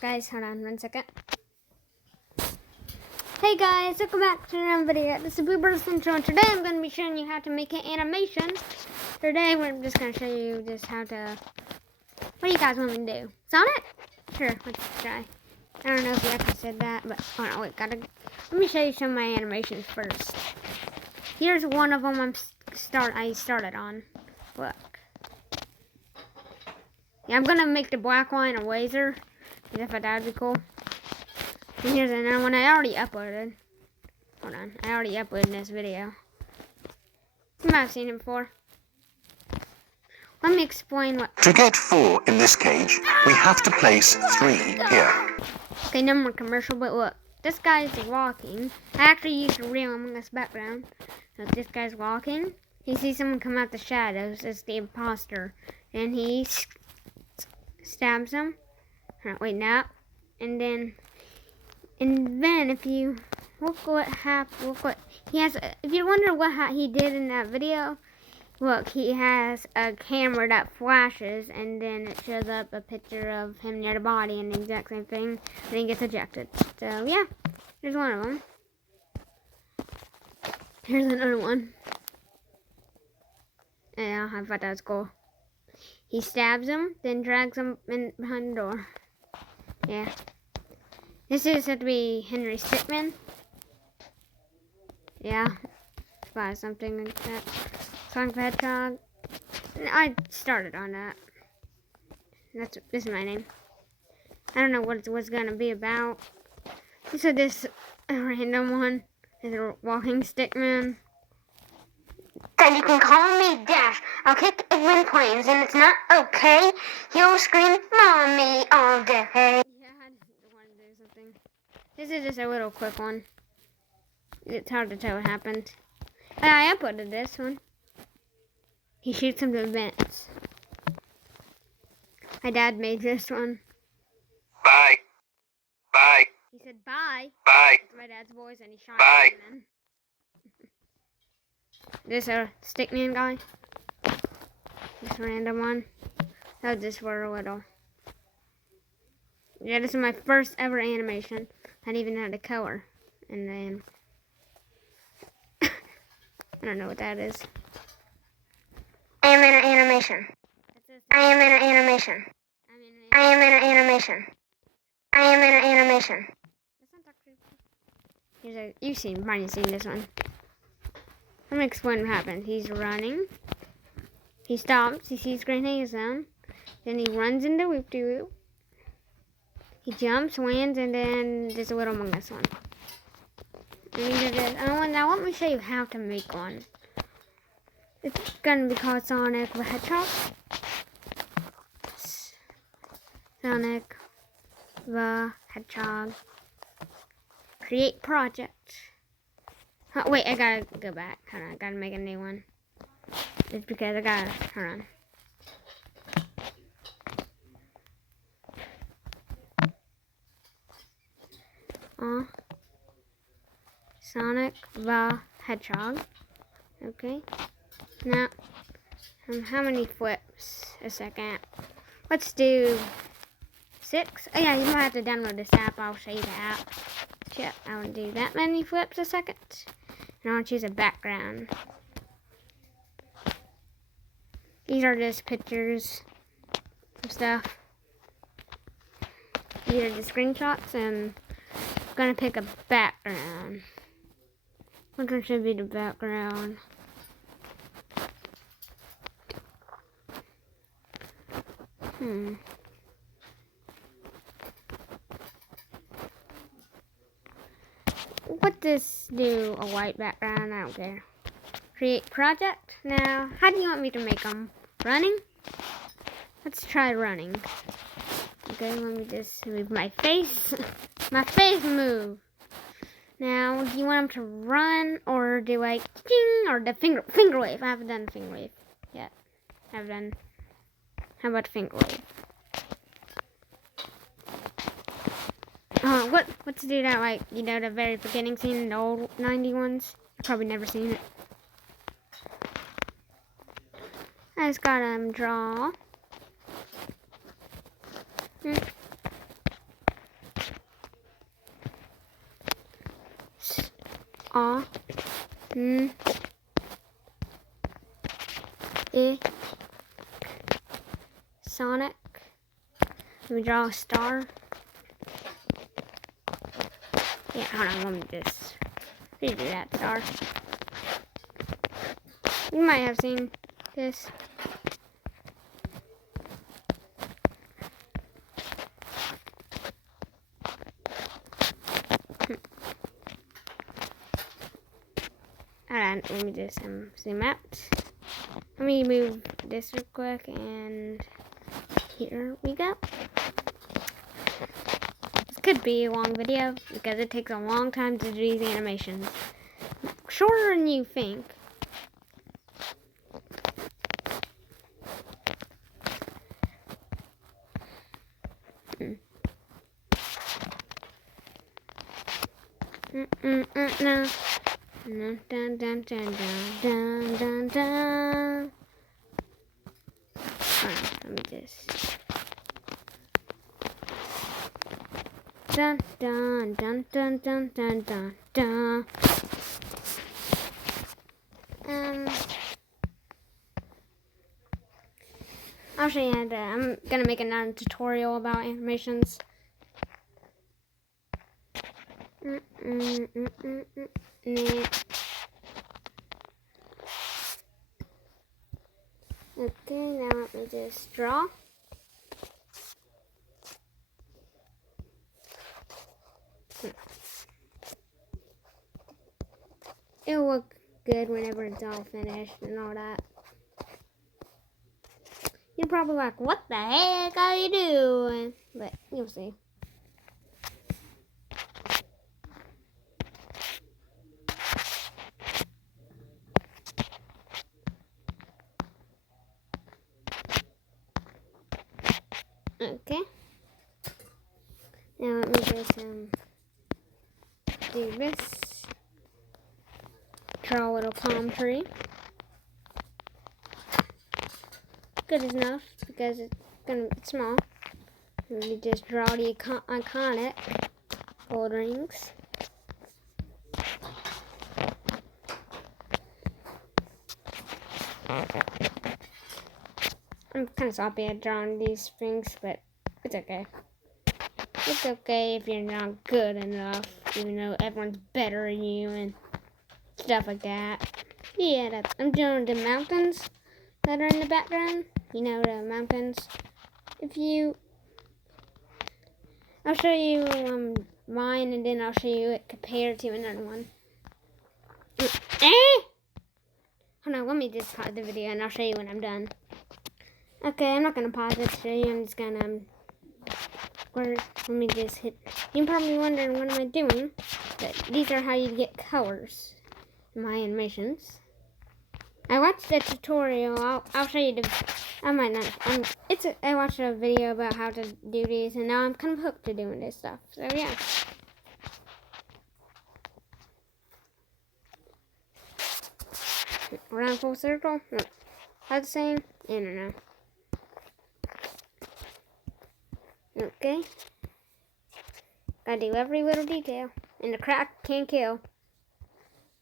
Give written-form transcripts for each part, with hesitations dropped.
Guys, hold on 1 second. Hey guys, welcome back to another video. This is Bluebird Central, and today I'm going to be showing you how to make an animation. Today we're just going to show you just how to... What do you guys want me to do? Sonic? Sure, let's try. I don't know if you actually said that, but hold on, wait, let me show you some of my animations first. Here's one of them I started on. Look. Yeah, I'm going to make the black one a laser. I thought that would be cool. And here's another one I already uploaded. Hold on, I already uploaded this video. You might have seen it before. Let me explain what... To get 4 in this cage, we have to place 3 here. Okay, no more commercial, but look. This guy's walking. I actually used a real Among Us background. So this guy's walking. He sees someone come out the shadows. It's the imposter. And he stabs him. Wait, now. And then if you look what happened, look what he has. If you wonder what he did in that video, look, he has a camera that flashes, and then it shows up a picture of him near the body, and the exact same thing. And he gets ejected. So yeah, here's one of them. Here's another one. Yeah, I thought that was cool. He stabs him, then drags him in behind the door. Yeah. This is said to be Henry Stickmin. Yeah. By something like that. Sonic the Hedgehog. I started on that. This is my name. I don't know what it was gonna be about. So this random one is a walking stickman. Then you can call me Dash. I'll kick it when planes, and it's not okay. He'll scream, "Mommy," all day. Yeah, I just wanted to do something. This is just a little quick one. It's hard to tell what happened. I uploaded this one. He shoots him to vents. My dad made this one. Bye. Bye. He said bye. Bye. That's my dad's voice, and he shot Bye. him. This a stickman guy. This random one. That was just for a little. Yeah, this is my first ever animation. I didn't even have the color. And then I don't know what that is. I am in an animation. I am in an animation. I am in an animation. I am in an animation. You've seen this one. Let me explain what happened. He's running. He stops. He sees grenades down. Then he runs into whoop-de-whoop. He jumps, lands, and then there's a little Among Us one. And these are just, now let me show you how to make one. It's gonna be called Sonic the Hedgehog. Sonic the Hedgehog. Create project. Oh, wait, I gotta go back. Hold on, I gotta make a new one. It's because I gotta, hold on. Sonic the Hedgehog. Okay. Now, how many flips a second? Let's do 6. Oh yeah, you might have to download this app. I'll show you the app. Yep, I want to do that many flips a second. And I want to choose a background. These are just pictures of stuff. These are the screenshots, and I'm going to pick a background. Which one should be the background? What does do? A white background? I don't care. Create project. Now, how do you want me to make them? Running? Let's try running. Okay, let me just move my face. My face move. Now, do you want them to run, or do I ding, or the finger wave? I haven't done the finger wave yet. How about finger wave? What's do that, like, you know, the very beginning scene in the old 90 ones? I've probably never seen it. I just gotta draw. A, N, I, Sonic. Let me draw a star. Yeah, hold on, let me just redo that star. You might have seen this. Alright, let me just zoom out. Let me move this real quick, and here we go. This could be a long video because it takes a long time to do these animations. Shorter than you think. No. Dun dun dun dun dun dun dun. Alright, let me just. Dun dun dun dun dun dun dun dun. I'll show you how to. I'm gonna make another tutorial about animations. Okay, now let me just draw. It'll look good whenever it's all finished and all that. You're probably like, what the heck are you doing? But you'll see. Okay. Now let me just do this. Draw a little palm tree. Good enough because it's gonna be small. Let me just draw the iconic gold rings. I'm kind of sloppy at drawing these rings, but it's okay. It's okay if you're not good enough, even though everyone's better than you and stuff like that. Yeah, I'm doing the mountains that are in the background. You know, the mountains. I'll show you mine, and then I'll show you it compared to another one. Hold on, let me just pause the video, and I'll show you when I'm done. Okay, I'm not gonna pause it to show you. I'm just gonna let me just hit. You're probably wondering what am I doing, but these are how you get colors in my animations. I watched the tutorial. I'll show you the. I might not. I watched a video about how to do these, and now I'm kind of hooked to doing this stuff. So yeah. Around full circle. No. How's the saying? I don't know. Okay. Gotta do every little detail. And the crack can kill.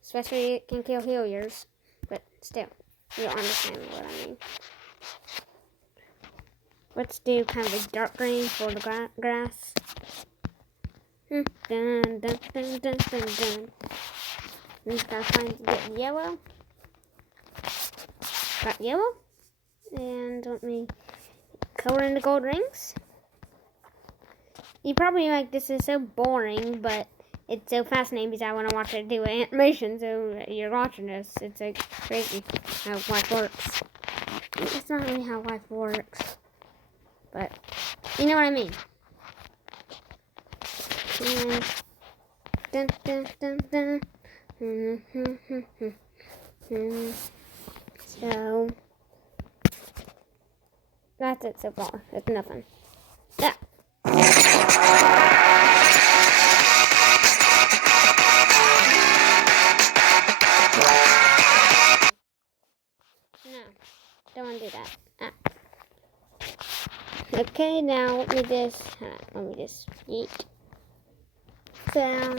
Especially it can kill healers. But still, you'll understand what I mean. Let's do kind of a dark green for the grass. Dun, dun, dun, dun, dun, dun. I'm just gotta get yellow. Got yellow. And let me color in the gold rings. You probably like, this is so boring, but it's so fascinating because I want to watch it do animation. So you're watching this. It's like crazy how life works. It's not really how life works, but you know what I mean. And dun, dun, dun, dun. So that's it so far. It's nothing. Yeah. No, don't want to do that. Okay, now let me just eat. So,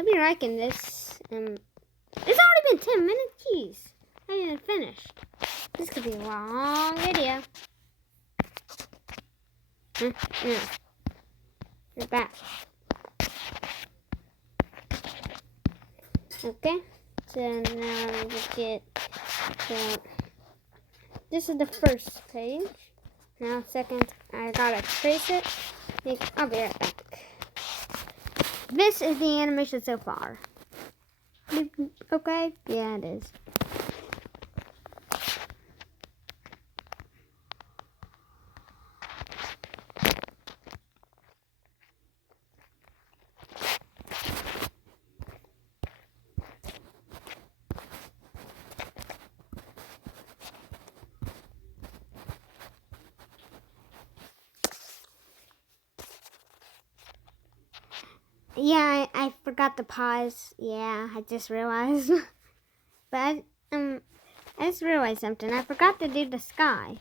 Hope you're liking this. It's already been 10 minutes. Jeez, I haven't even finished. This could be a long video. Yeah. We're back. Okay, so now we get. So this is the first page. Now, second, I gotta trace it. I'll be right back. This is the animation so far. Okay? Yeah, it is. Yeah, I forgot to pause. Yeah, I just realized. But I just realized something. I forgot to do the sky.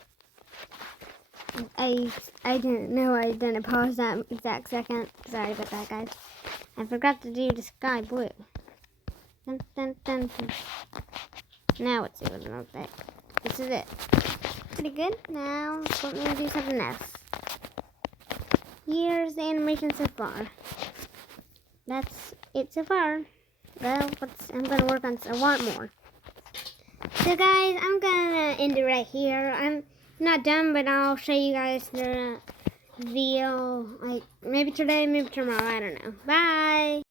I didn't know I didn't pause that exact second. Sorry about that, guys. I forgot to do the sky blue. Dun, dun, dun, dun. Now let's see what it looks like. This is it. Pretty good. Now let me do something else. Here's the animation so far. That's it so far. Well, I'm going to work on a lot more. So guys, I'm going to end it right here. I'm not done, but I'll show you guys the video, like, maybe today, maybe tomorrow, I don't know. Bye!